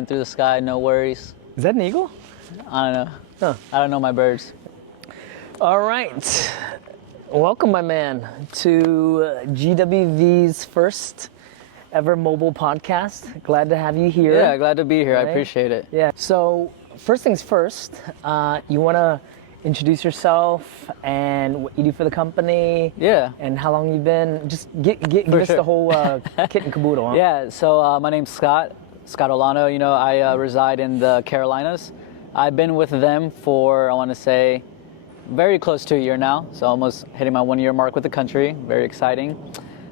gliding through the sky, no worries. Is that an eagle? I don't know. Huh. I don't know my birds. All right. Welcome, my man, to GWV's first ever mobile podcast. Glad to have you here. Yeah, glad to be here. Right? I appreciate it. Yeah. So first things first, you want to introduce yourself and what you do for the company. Yeah. And how long you've been. Just give us sure. the whole kit and caboodle. Huh? Yeah, so my name's Scott Olano. You know, I reside in the Carolinas. I've been with them for, I want to say, very close to a year now. So almost hitting my 1 year mark with the country. Very exciting.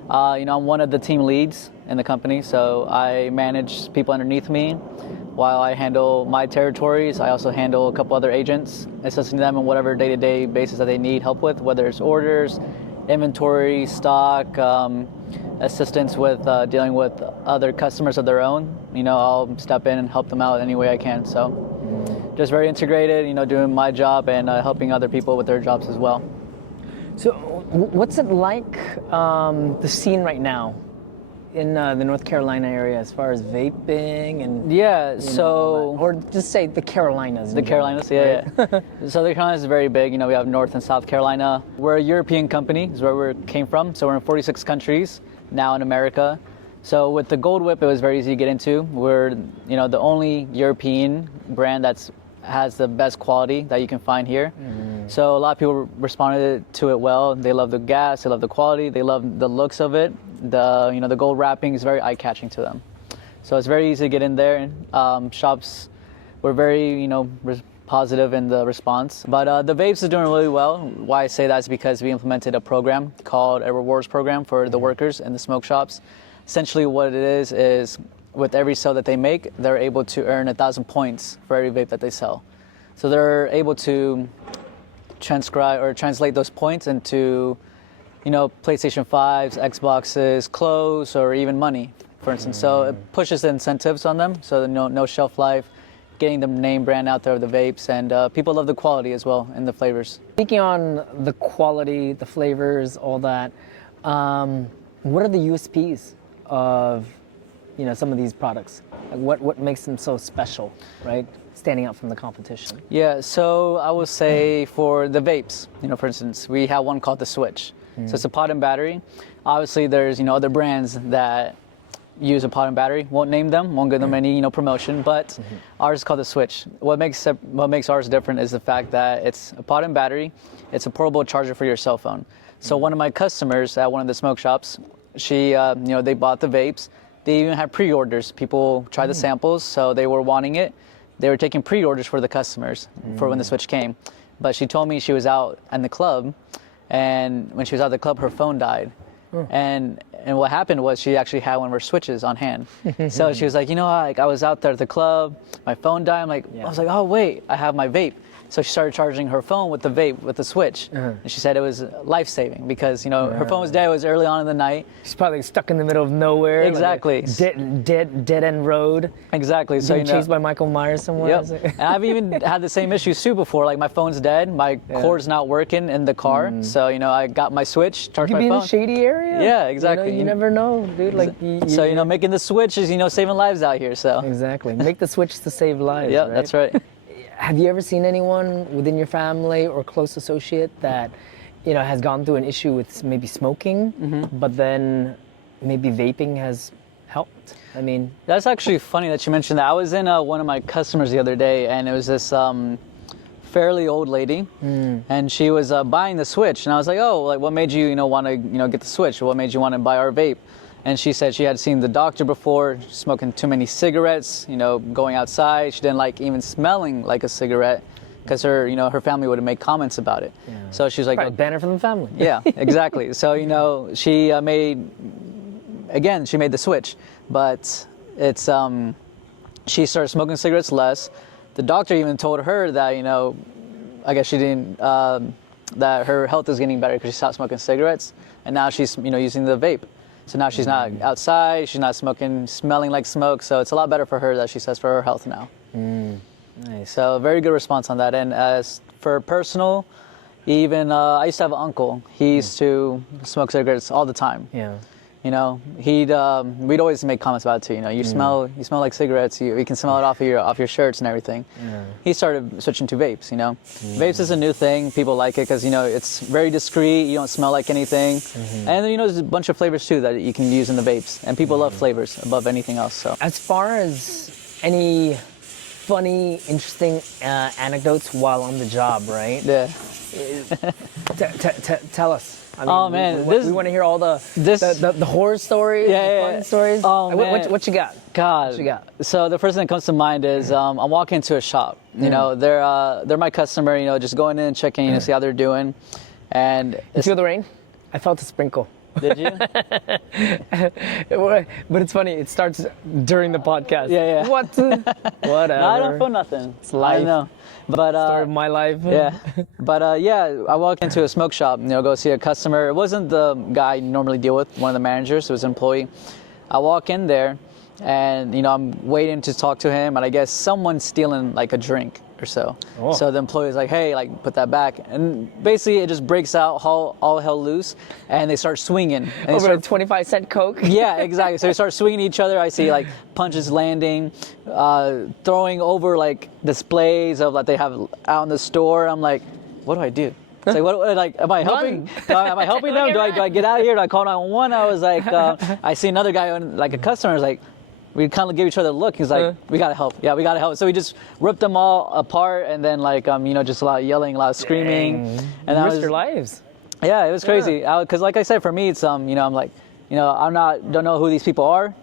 You know, I'm one of the team leads in the company, so I manage people underneath me. While I handle my territories, I also handle a couple other agents, assisting them on whatever day-to-day basis that they need help with, whether it's orders, inventory, stock, assistance with dealing with other customers of their own. You know, I'll step in and help them out any way I can. So just very integrated, you know, doing my job and helping other people with their jobs as well. So what's it like, the scene right now in the North Carolina area as far as vaping and or just say the Carolinas. The Carolinas, yeah. So the Carolinas is very big. You know, we have North and South Carolina. We're a European company, is where we came from. So we're in 46 countries now in America. So with the Gold Whip, it was very easy to get into. We're, you know, the only European brand has the best quality that you can find here. So a lot of people responded to it well. They love the gas, they love the quality, they love the looks of it. The gold wrapping is very eye-catching to them. So it's very easy to get in there. Shops were very, you know, positive in the response. But the vapes is doing really well. Why I say that is because we implemented a program called a rewards program for the workers in the smoke shops. Essentially what it is with every sale that they make, they're able to earn 1,000 points for every vape that they sell. So they're able to transcribe or translate those points into, you know, PlayStation 5s, Xboxes, clothes, or even money, for instance. So it pushes the incentives on them, so no shelf life, getting the name brand out there of the vapes, and people love the quality as well and the flavors. Speaking on the quality, the flavors, all that, what are the USPs of, you know, some of these products? Like what makes them so special, right? Standing out from the competition. Yeah, so I would say for the vapes, you know, for instance, we have one called the Switch. So it's a pod and battery. Obviously, there's, you know, other brands that use a pod and battery. Won't name them, won't give them any, you know, promotion, but ours is called the Switch. What makes ours different is the fact that it's a pod and battery. It's a portable charger for your cell phone. So one of my customers at one of the smoke shops, she, you know, they bought the vapes. They even had pre-orders. People tried the samples, so they were wanting it. They were taking pre-orders for the customers for when the Switch came. But she told me she was out in the club, and when she was out of the club, her phone died. And what happened was she actually had one of her Switches on hand. So she was like, you know, I was out there at the club, my phone died. I was like, oh wait, I have my vape. So she started charging her phone with the vape, with the Switch. And she said it was life-saving because, you know, her phone was dead. It was early on in the night. She's probably stuck in the middle of nowhere. Exactly. Like dead end road. Exactly. So, Being chased by Michael Myers somewhere. Yep. And I've even had the same issues too before. Like my phone's dead, my cord's not working in the car. So, you know, I got my Switch, charged my phone. You could be in a shady area. Yeah, exactly. You never know, dude. Like, so, you know, making the Switch is, you know, saving lives out here. So exactly. Make the switch to save lives. Yeah, right? that's right. Have you ever seen anyone within your family or close associate that, you know, has gone through an issue with maybe smoking, but then maybe vaping has helped? I mean, that's actually funny that you mentioned that. I was in one of my customers the other day, and it was this fairly old lady, and she was buying the Switch, and I was like, oh, like what made you, you know, want to, you know, get the Switch? What made you want to buy our vape? And she said she had seen the doctor before, smoking too many cigarettes, you know, going outside. She didn't like even smelling like a cigarette because her, you know, her family would have made comments about it. Yeah. So she was like, ban her from the family. Yeah, exactly. So, you know, she made the Switch, but it's, she started smoking cigarettes less. The doctor even told her that, you know, I guess she didn't, that her health is getting better because she stopped smoking cigarettes, and now she's, you know, using the vape. So now she's not outside, she's not smelling like smoke, so it's a lot better for her, that she says, for her health now. Nice. So very good response on that. And as for personal, even I used to have an uncle. He used to smoke cigarettes all the time. Yeah. we'd always make comments about it too. You smell like cigarettes. You can smell it off your shirts and everything. Yeah. He started switching to vapes. Vapes is a new thing. People like it because it's very discreet. You don't smell like anything, and then there's a bunch of flavors too that you can use in the vapes. And people love flavors above anything else. So as far as any funny, interesting anecdotes while on the job, right? Yeah. Tell us. I mean, oh man, we want to hear all the horror stories, the fun stories. Oh man, what you got? God, what you got? So the first thing that comes to mind is I'm walking into a shop. They're my customer. Just going in, checking, see how they're doing. And you feel the rain? I felt a sprinkle. Did you? But it's funny. It starts during the podcast. Yeah. What? Whatever. No, I don't feel nothing. It's life. I know. But story of my life. Yeah. But I walk into a smoke shop. Go see a customer. It wasn't the guy I normally deal with. One of the managers. It was an employee. I walk in there, and I'm waiting to talk to him, and I guess someone's stealing like a drink or so. Oh. So the employee's like, hey, like put that back, and basically it just breaks out all hell loose, and they start swinging. And over a 25-cent Coke. Yeah, exactly. So they start swinging each other. I see like punches landing, throwing over like displays of like they have out in the store. I'm like, what do I do? It's like, what? Like, am I helping? Am I helping them? Do I get out of here? Do I call 911? I was like, I see another guy, like a customer, is like, we kind of give each other a look. He's like, we gotta help. Yeah, we gotta help. So we just ripped them all apart, and then like, just a lot of yelling, a lot of screaming. Dang. And risked your lives. Yeah, it was crazy. Because like I said, for me, it's I'm like, don't know who these people are,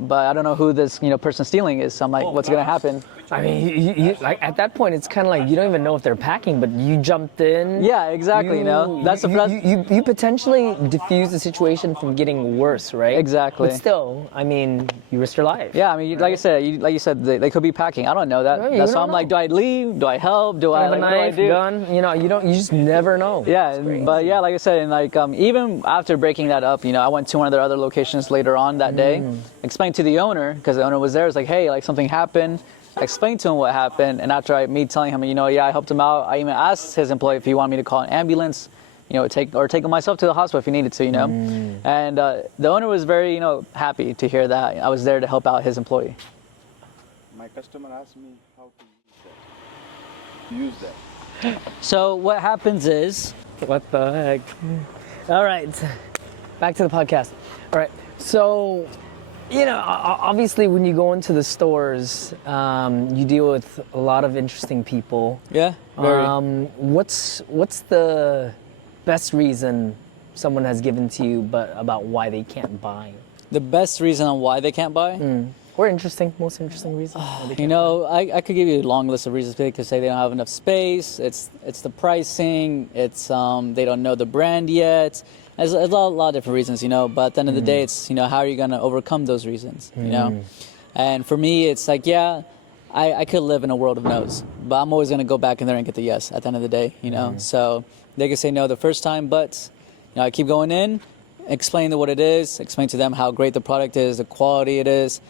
but I don't know who this person stealing is. So I'm like, what's gonna happen? I mean, you like at that point, it's kind of like you don't even know if they're packing, but you jumped in. Yeah, exactly. That's you potentially diffuse the situation from getting worse, right? Exactly. But still, I mean, you risked your life. Yeah, I mean, like you said, they could be packing. I don't know that. No, That's why I'm like, do I leave? Do I help? Do I have a like, knife, what do I do? gun? You just never know. Yeah, but yeah, like I said, and like even after breaking that up, I went to one of their other locations later on that day, explained to the owner because the owner was there. It's like, hey, like something happened. I explained to him what happened, and after me telling him, I helped him out. I even asked his employee if he wanted me to call an ambulance, take him myself to the hospital if he needed to, And the owner was very, happy to hear that I was there to help out his employee. My customer asked me how to use that. So what happens is, What the heck? All right, back to the podcast. All right, so. Obviously, when you go into the stores, you deal with a lot of interesting people. Yeah, very. What's the best reason someone has given to you, but about why they can't buy? The best reason on why they can't buy? Or most interesting reason? I could give you a long list of reasons. They could say they don't have enough space. It's the pricing. It's they don't know the brand yet. There's a lot of different reasons, but at the end of the day, it's, how are you going to overcome those reasons, And for me, it's like, I could live in a world of no's, but I'm always going to go back in there and get the yes at the end of the day, So they could say no the first time, but, I keep going in, explain what it is, explain to them how great the product is, the quality it is.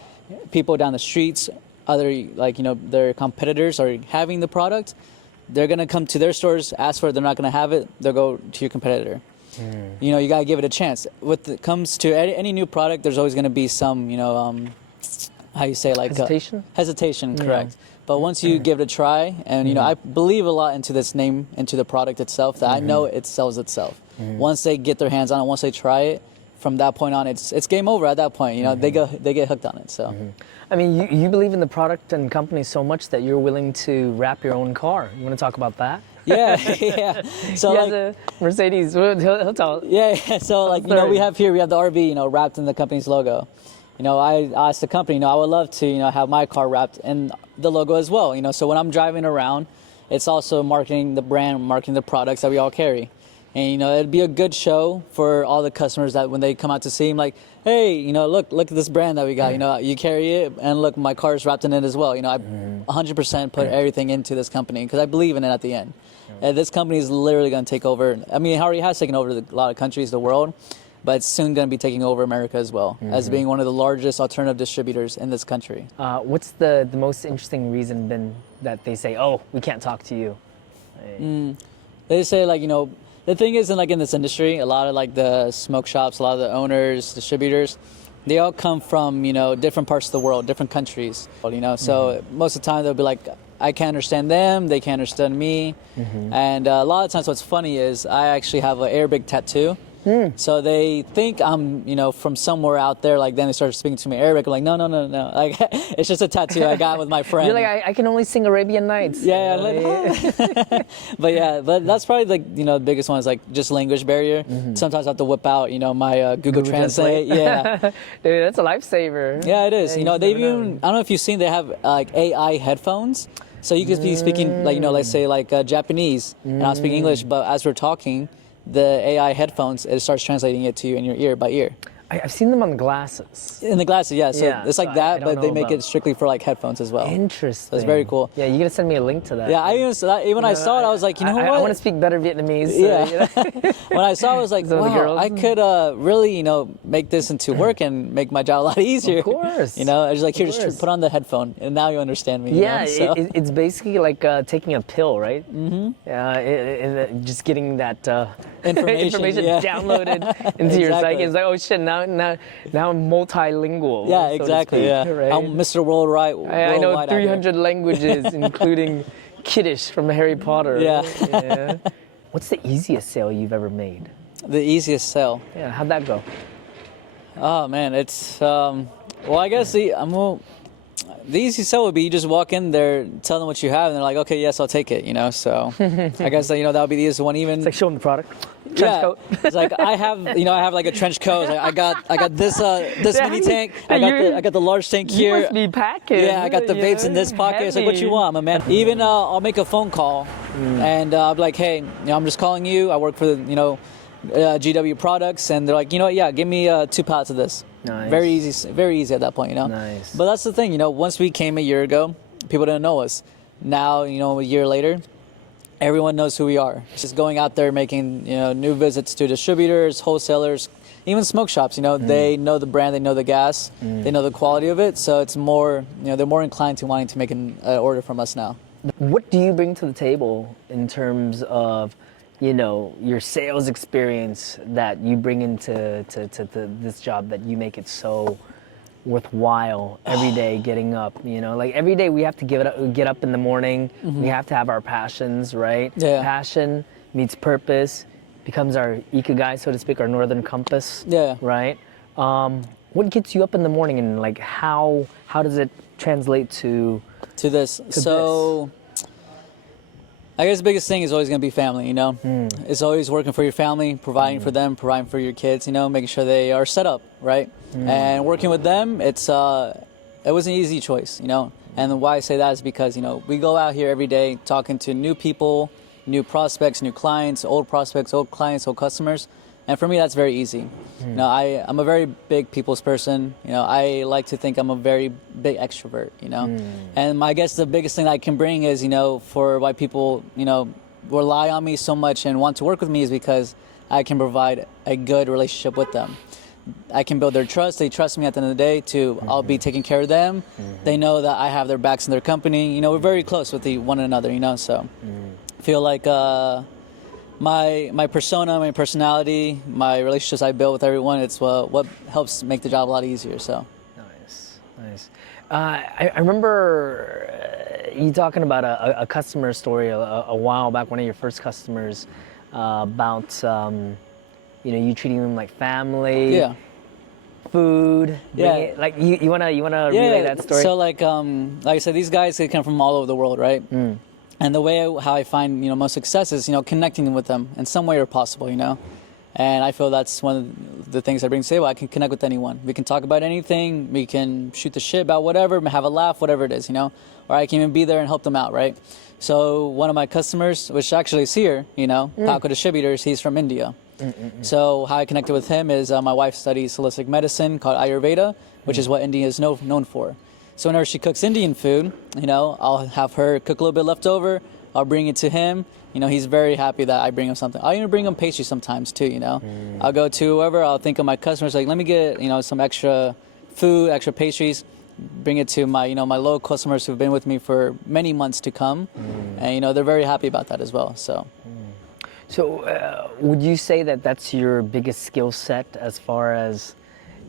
People down the streets, their competitors are having the product. They're going to come to their stores, ask for it, they're not going to have it, they'll go to your competitor. You got to give it a chance. When it comes to any new product, there's always going to be some, how you say, like hesitation. Hesitation, correct. But once you give it a try, and I believe a lot into this name, into the product itself, that I know it sells itself. Once they get their hands on it, once they try it, from that point on, it's game over. At that point, they get hooked on it. So, I mean, you believe in the product and company so much that you're willing to wrap your own car. You want to talk about that? Yeah. So he has a Mercedes. He'll tell. Yeah. So we have the RV, wrapped in the company's logo. I asked the company, I would love to, have my car wrapped in the logo as well. So when I'm driving around, it's also marketing the brand, marketing the products that we all carry. And, it'd be a good show for all the customers that when they come out to see him, like, hey, look at this brand that we got. You carry it, and look, my car's wrapped in it as well. I 100% put everything into this company because I believe in it at the end. And this company is literally going to take over. I mean, it already has taken over a lot of countries, the world, but it's soon going to be taking over America as well, as being one of the largest alternative distributors in this country. What's the most interesting reason been that they say, oh, we can't talk to you? They say, The thing is, in this industry, a lot of like the smoke shops, a lot of the owners, distributors, they all come from, different parts of the world, different countries, So most of the time they'll be like, I can't understand them, they can't understand me. And a lot of times what's funny is I actually have an Arabic tattoo. So they think I'm, from somewhere out there. Like then they start speaking to me Arabic. I'm like, no. Like it's just a tattoo I got with my friend. You're like, I can only sing Arabian Nights. Yeah, but that's probably the biggest one is like just language barrier. Sometimes I have to whip out, my Google Translate. Yeah, dude, that's a lifesaver. yeah, it is. Yeah, They've even, I don't know if you've seen, they have like AI headphones. So you could be speaking like, let's say like Japanese, and I'm speaking English, but as we're talking, the AI headphones, it starts translating it to you in your ear by ear. I've seen them on glasses. In the glasses, yeah. So Yeah, it's like so that, I but don't they know make about- it strictly for like headphones as well. Interesting. So it's very cool. Yeah, you gotta send me a link to that. Yeah, when I saw it, I was like, what? I want to speak better Vietnamese. So, Yeah. When I saw it, I was like, Some of the wow, girls. I could really, make this into work and make my job a lot easier. Of course. I was like, here, course. just put on the headphone, and now you understand me. Yeah, So. it's basically like taking a pill, right? Just getting that Information, yeah. downloaded into your psyche. Exactly. It's like, oh shit, now I'm multilingual. Yeah, so to exactly. speak, Yeah, right? I'm Mr. Worldwide. I know worldwide out here. 300 languages, including Kiddish from Harry Potter. Yeah. Yeah. What's the easiest sale you've ever made? The easiest sell. Yeah, how'd that go? Oh man, it's I guess the easy sell would be you just walk in there, tell them what you have, and they're like, okay, yes, I'll take it. So I guess that would be the easiest one. Even It's like showing the product. Trench yeah, coat. it's like I have like a trench coat. Like, I got this mini tank. I got the large tank You here. must be packing. Yeah, I got the vapes in this pocket. It's like, what you want, my man? Even I'll make a phone call, and I'll be like, hey, I'm just calling you. I work for the GW products, and they're like, yeah, give me 2 pallets of this. Nice. Very easy at that point, Nice. But that's the thing, once we came a year ago, people didn't know us. Now, a year later, everyone knows who we are. It's just going out there making, new visits to distributors, wholesalers, even smoke shops. They know the brand, they know the gas, they know the quality of it. So it's more, they're more inclined to wanting to make an order from us now. What do you bring to the table in terms of, your sales experience that you bring into to this job that you make it so worthwhile every day getting up? Like every day we have to get up in the morning. We have to have our passions, right? Yeah. Passion meets purpose, becomes our ikigai, so to speak, our northern compass. Yeah. Right. What gets you up in the morning, and like how does it translate to this? I guess the biggest thing is always going to be family, It's always working for your family, providing for them, providing for your kids, making sure they are set up, right? And working with them, it was an easy choice, And why I say that is because, we go out here every day talking to new people, new prospects, new clients, old prospects, old clients, old customers. And for me, that's very easy. I'm a very big people's person. I like to think I'm a very big extrovert, And I guess the biggest thing that I can bring is, for why people, rely on me so much and want to work with me is because I can provide a good relationship with them. I can build their trust. They trust me at the end of the day I'll be taking care of them. They know that I have their backs in their company. We're very close with one another, So I feel like my persona, my personality, my relationships I build with everyone, it's what helps make the job a lot easier. So nice. I remember you talking about a customer story a while back, one of your first customers, about you treating them like family. Yeah. Food. Yeah. Like you wanna relay that story? So like I said, these guys, they come from all over the world, right? And the way how I find most success is connecting with them in some way or possible, And I feel that's one of the things I bring to the table. I can connect with anyone. We can talk about anything. We can shoot the shit about whatever, have a laugh, whatever it is, Or I can even be there and help them out, right? So one of my customers, which actually is here, Paco Distributors, he's from India. So how I connected with him is my wife studies holistic medicine called Ayurveda, which is what India is known for. So whenever she cooks Indian food, I'll have her cook a little bit left over. I'll bring it to him. He's very happy that I bring him something. I'll even bring him pastry sometimes too, I'll go to whoever, I'll think of my customers, like, let me get, some extra food, extra pastries, bring it to my, my loyal customers who've been with me for many months to come. And, they're very happy about that as well, so. So, would you say that that's your biggest skill set as far as,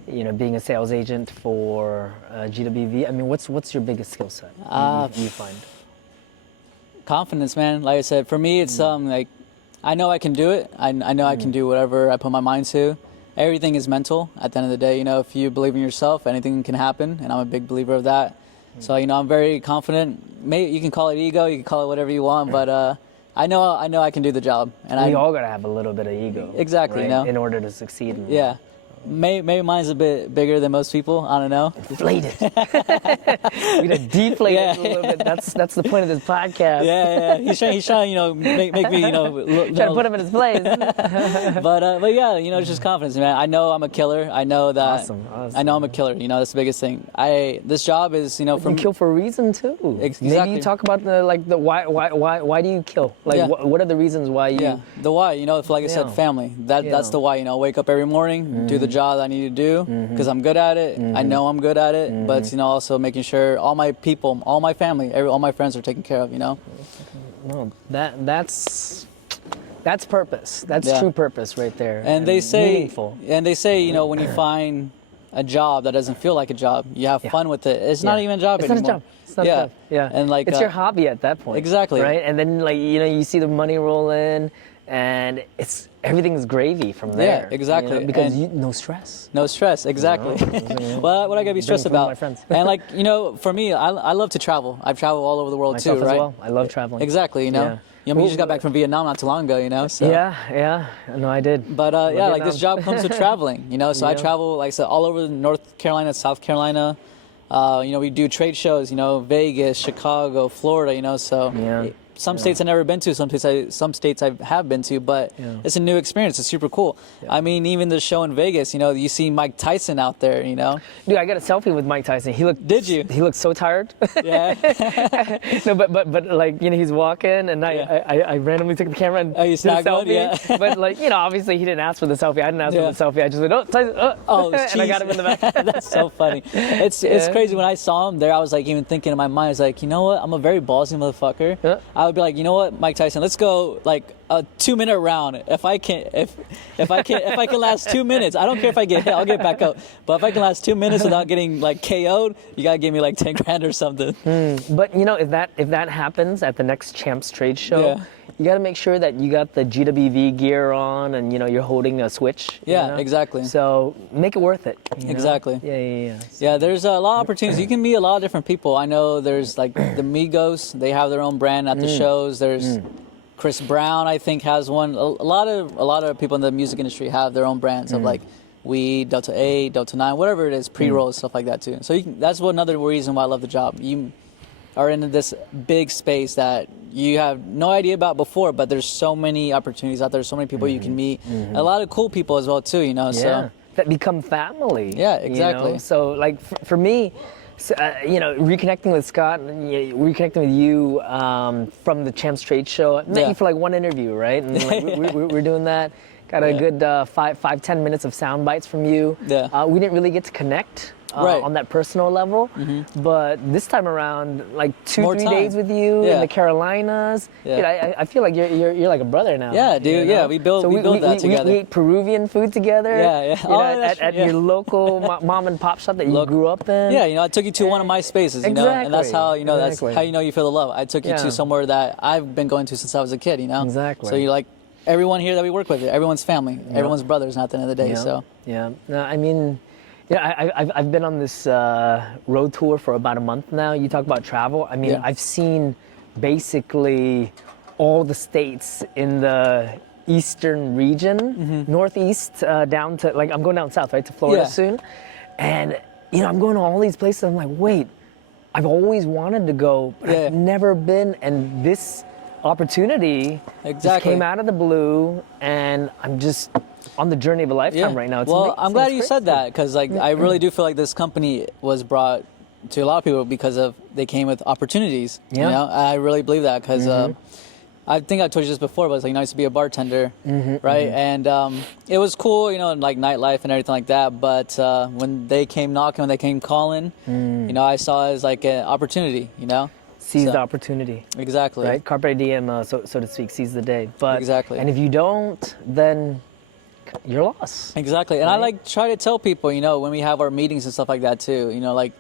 being a sales agent for GWV? I mean, what's your biggest skill set you find? Confidence, man. Like I said, for me, it's like I know I can do it. I know I can do whatever I put my mind to. Everything is mental. At the end of the day, if you believe in yourself, anything can happen, and I'm a big believer of that. So, I'm very confident. Maybe you can call it ego, you can call it whatever you want, but I know I can do the job. And we all gotta have a little bit of ego. Exactly, right? In order to succeed. Yeah. Maybe mine's a bit bigger than most people. I don't know. Inflated. We gotta deflate it a little bit. That's the point of this podcast. Yeah. He's trying, make me, trying to put him in his place. but yeah, it's just confidence, man. I know I'm a killer. I know that. Awesome. I know I'm a killer. That's the biggest thing. This job is, You kill for a reason too. Exactly. Maybe you talk about the why do you kill? What are the reasons why you? Yeah. The why. Like I said, family. That's the why. Wake up every morning, do the job that I need to do because I'm good at it. I know I'm good at it, but also making sure all my people, all my family, all my friends are taken care of. No, that's purpose. That's true purpose right there. And they say, meaningful. And they say, when you find a job that doesn't feel like a job, you have fun with it. It's not even a job anymore. It's not a job. It's not a job. Yeah. And it's your hobby at that point. Exactly. Right. And then you see the money roll in, and everything's gravy from there. Yeah, exactly. Because no stress. No stress, exactly. Well, what I gotta be stressed about. My friends. And for me, I love to travel. I've traveled all over the world Myself too, right? As well. I love traveling. Exactly, Yeah. You just got back from Vietnam not too long ago, so. Yeah. No, I did. But this job comes with traveling, so I travel, like I said, all over North Carolina, South Carolina. We do trade shows, Vegas, Chicago, Florida, so. Yeah. Some states I've never been to, some states I have been to, but it's a new experience. It's super cool. Yeah. I mean, even the show in Vegas, you see Mike Tyson out there, Dude, I got a selfie with Mike Tyson. Did you? He looked so tired. Yeah. No, but he's walking, and I randomly took the camera and you did a selfie. One? Yeah. But obviously he didn't ask for the selfie. I didn't ask for the selfie. I just went, Tyson, and I got him in the back. That's so funny. It's crazy. When I saw him there, I was even thinking in my mind, I was like, you know what? I'm a very ballsy motherfucker. Yeah. I would be like, you know what, Mike Tyson, let's go a 2-minute round. If I can last 2 minutes, I don't care if I get hit, I'll get back up. But if I can last 2 minutes without getting KO'd, you gotta give me 10 grand or something. But if that happens at the next Champs trade show, you got to make sure that you got the GWV gear on and you're holding a switch. Yeah, exactly. So make it worth it. Exactly. Yeah. Yeah, there's a lot of opportunities. You can meet a lot of different people. I know there's the Migos. They have their own brand at the shows. There's Chris Brown, I think, has one. A lot of people in the music industry have their own brands of weed, Delta 8, Delta 9, whatever it is, pre-rolls, stuff like that too. So that's another reason why I love the job. You are in this big space that you have no idea about before, but there's so many opportunities out there, so many people you can meet, a lot of cool people as well too, so. That become family. Yeah, exactly. So for me, reconnecting with Scott, reconnecting with you from the Champs Trade Show. I met you for one interview, right? And we're doing that. Got a good 5-10 minutes of sound bites from you. Yeah. We didn't really get to connect on that personal level, but this time around, 2-3 days with you in the Carolinas. Yeah. Dude, I feel like you're like a brother now. Yeah, dude. Yeah, we built that together. We ate Peruvian food together. Yeah. At your local mom and pop shop that you grew up in. Yeah, I took you to one of my spaces, and that's how that's how you feel the love. I took you to somewhere that I've been going to since I was a kid. Exactly. So you're everyone here that we work with, everyone's family, everyone's brothers at the end of the day. So no, I mean. I've been on this road tour for about a month now. You talk about travel. I mean, I've seen basically all the states in the eastern region, northeast down to I'm going down south, right, to Florida soon. And I'm going to all these places. I'm like, wait, I've always wanted to go, but I've never been. And this opportunity just came out of the blue, and I'm just on the journey of a lifetime right now. I'm glad you said that, because I really do feel like this company was brought to a lot of people because they came with opportunities. I really believe that, because I think I told you this before, but I used to be a bartender, right? And it was cool, nightlife and everything like that. But when they came knocking, when they came calling, I saw it as an opportunity, Seize So- the opportunity. Exactly. Right, carpe diem, so to speak, seize the day. But Exactly. and if you don't, then you're lost. Exactly. And I Right? like try to tell people, you know, when we have our meetings and stuff like that too, you know, like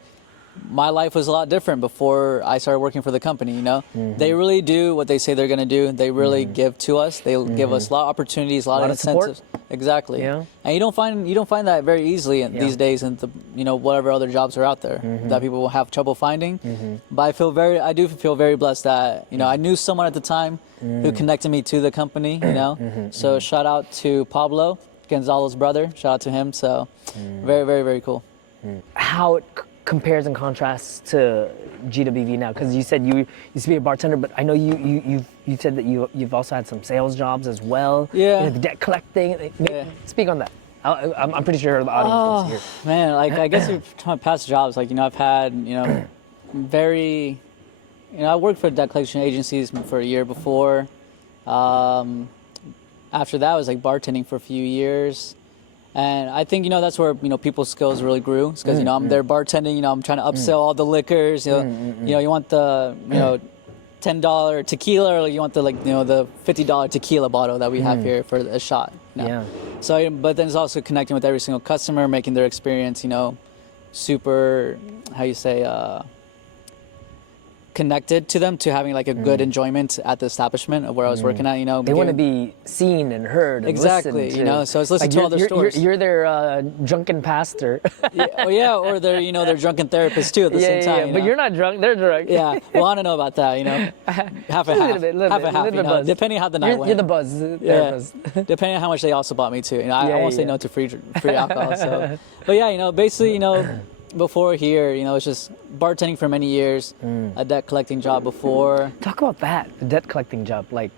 my life was a lot different before I started working for the company, you know. Mm-hmm. They really do what they say they're going to do. They really give to us. They give us a lot of opportunities, a lot, Lot of of support. incentives. Exactly. Yeah. And you don't find that very easly these days in the, you know, whatever other jobs are out there Mm-hmm. that people will have trouble finding. But I do feel very blessed that, you know, I knew someone at the time who connected me to the company, you know. So shout out to Pablo, Gonzalo's brother. Shout out to him. So very, very, very cool. How it compares and contrasts to GWV now? Because you said you used to be a bartender, but I know you said that you've also had some sales jobs as well. Yeah. You know, the debt collecting. Yeah. Speak on that. I'm pretty sure the audience wants to hear. Man, like I guess you're talking about past jobs. Like, you know, I've had, you know, I worked for debt collection agencies for a year before. After that, I was like bartending for a few years. And I think, you know, that's where, you know, people's skills really grew. Because, you know, I'm there bartending, you know, I'm trying to upsell all the liquors. You know, you want the, you know, $10 tequila, or you want the, like, you know, the $50 tequila bottle that we have here for a shot. You know? Yeah. So, but then it's also connecting with every single customer, making their experience, you know, super, how you say, connected to them, to having like a good enjoyment at the establishment of where I was working at, you know. They want to be seen and heard. And Exactly, listened you to. know, so it's listening Like to all their stories. You're their drunken pastor. Yeah, or they're, you know, they're drunken therapists too at the same time. you But know? you're not drunk. They're drunk. Yeah, well, I don't know about that, you know. Half and half. Half and half, you know, depending how the night went. You're the buzz therapist. Depending on how much they also bought me too. You know, I Yeah, won't say yeah. no to free alcohol. So, but yeah, you know, basically, you know, before here, you know, it's just bartending for many years, a debt collecting job before. Talk about that, the debt collecting job. Like,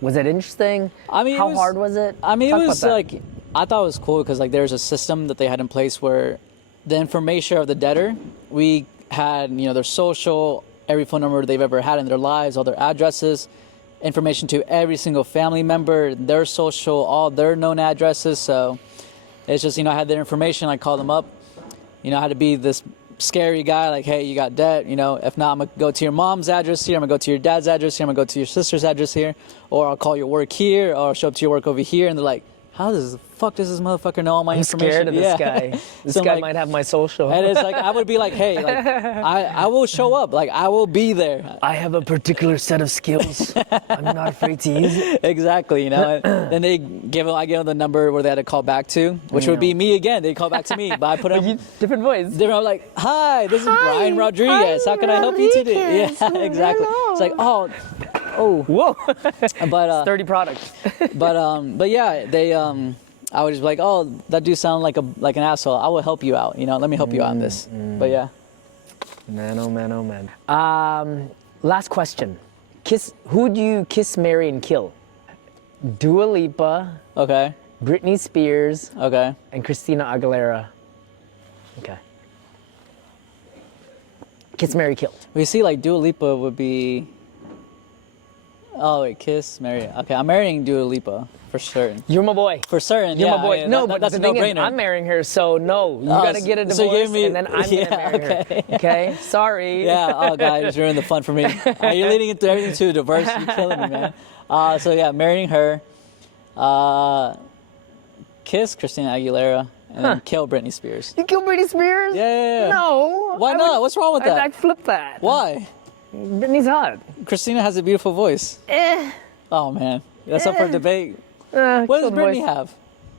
was it interesting? I mean, how hard was it? I mean, Talk it was about that. like, I thought it was cool because like there's a system that they had in place where the information of the debtor, we had, you know, their social, every phone number they've ever had in their lives, all their addresses, information to every single family member, their social, all their known addresses. So it's just, you know, I had their information, I called them up. You know, I had to be this scary guy, like, hey, you got debt, you know, if not, I'm going to go to your mom's address here, I'm going to go to your dad's address here, I'm going to go to your sister's address here, or I'll call your work here, or I'll show up to your work over here, and they're like, how does the fuck does this motherfucker know all my I'm information? scared of this guy. This So, guy like, might have my social. And it's like, I would be like, hey, like, I will show up, like, I will be there. I have a particular set of skills. I'm not afraid to use it. Exactly, you know. And then I give them the number where they had to call back to, which would be me again. They call back to me, but I put them. Different voice. They're like, hi, this is Brian Rodriguez. How can I help you today? Yeah, exactly. It's like, oh, Whoa. but Sturdy product. but yeah, they I would just be like, oh, that dude sound like an asshole. I will help you out. You know, let me help you out on this. But yeah. Man, oh man, oh man. Last question. Who do you kiss, marry, and kill? Dua Lipa, Okay. Britney Spears, Okay. and Christina Aguilera. Okay. Kiss, marry, kill. We see like Dua Lipa would be. Oh wait, kiss, marry. Okay, I'm marrying Dua Lipa for certain. You're my boy. For certain, You're yeah. my boy. yeah, no, that- but that's the a thing is, no-brainer. I'm marrying her, so no. You Oh, gotta get a so you divorce, gave me- and then I'm yeah, gonna marry her. Okay? Sorry. Yeah, oh god, you just ruined the fun for me. You're leading into everything to a divorce. You're killing me, man. So yeah, marrying her. Kiss Christina Aguilera and then kill Britney Spears. You kill Britney Spears? Yeah. No. Why not? What's wrong with that? I'd flip that. Why? Britney's hot. Christina has a beautiful voice. Oh man, that's up for debate. What does kill the Britney voice. have?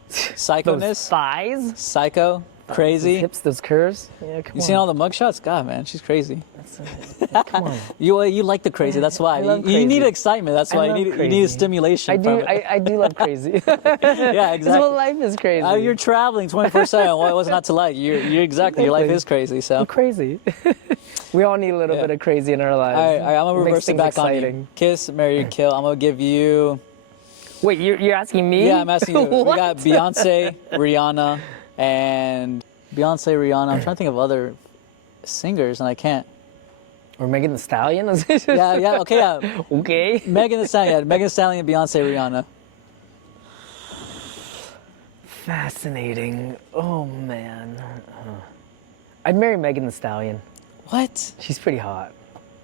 Those Psychoness, thighs, psycho, crazy. those hips, those curves. Yeah, come You on. seen all the mugshots? God, man, she's crazy. Come on. You like the crazy. That's why. love You need crazy. excitement. That's I why love you need crazy. a stimulation. I from do. it. I do love crazy. Yeah, This whole exactly. life is crazy. You're traveling 24/7. What's not to like? You're exactly. Your life is crazy. So. I'm crazy. We all need a little Yeah. bit of crazy in our lives. All right, I'm gonna It makes reverse it things back on you. exciting. Kiss, marry, kill. I'm gonna give you. Wait, you're asking me? Yeah, I'm asking you. We What? got Beyonce, Rihanna, and Beyonce, Rihanna. I'm trying to think of other singers, and I can't. Or Megan Thee Stallion? Yeah, okay, yeah. Okay. Megan Thee Stallion, Megan Thee Stallion, Beyonce, Rihanna. Fascinating. Oh man. I'd marry Megan Thee Stallion. What? She's pretty hot.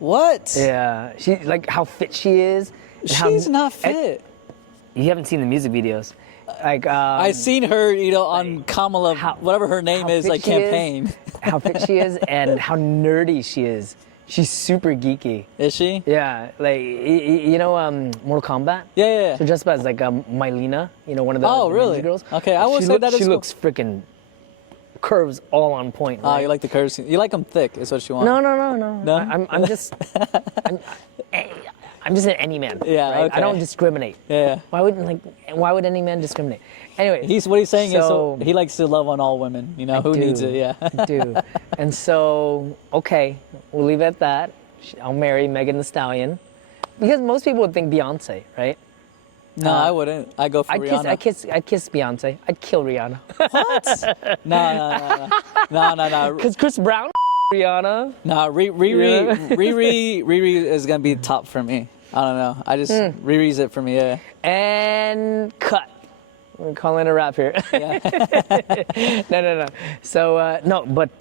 What? Yeah, she like how fit she is. and how- She's not fit. You haven't seen the music videos. Like I seen her, you know, on Kamala, how- whatever her name how is, fit like she is. campaign. how fit she is and how nerdy she is. She's super geeky. Is she? Yeah, like you know, Mortal Kombat. Yeah, yeah, yeah. So just as like Mylena, you know, one of the Oh, the really? ninja girls. Okay, I will She say look- that is she cool. looks freaking curves all on point. Oh, Right? you like the curves? You like them thick, is what you want. No. No? I'm just I'm just an any man. Yeah, right? okay. I don't discriminate. Yeah. Why would any man discriminate? Anyway, What he's saying is so- he likes to love on all women. You know, who needs it? Yeah. I do. And so, okay, we'll leave it at that. I'll marry Megan Thee Stallion. Because most people would think Beyonce, right? No, I wouldn't. I go for Rihanna. I'd kiss Beyonce. I'd kill Rihanna. No. Because Chris Brown, Rihanna. No, Riri is gonna be top for me. I don't know. I just Riri's it for me. Yeah. And cut. We're calling it a wrap here. Yeah. No. So, no, but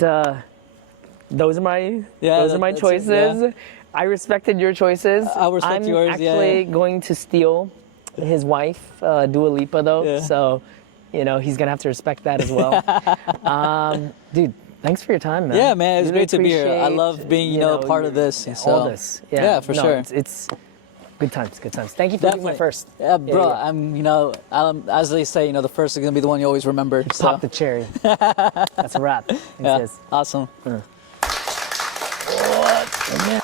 those are my that's it, choices. yeah. I respected your choices. I respect yours, I'm yeah, actually yeah. going to steal his wife, Dua Lipa, though. Yeah. So, you know, he's going to have to respect that as well. Dude, thanks for your time, man. Yeah, man, it's Really great to be here. I appreciate, love being, you know, part of this. So. All this. Yeah, Yeah, for No, sure. It's good times. Thank you for being my first. Yeah, bro. yeah. I'm, you know, as they say, you know, the first is gonna be the one you always remember. So. Pop the cherry. That's a wrap. Yeah, Yes. awesome. What?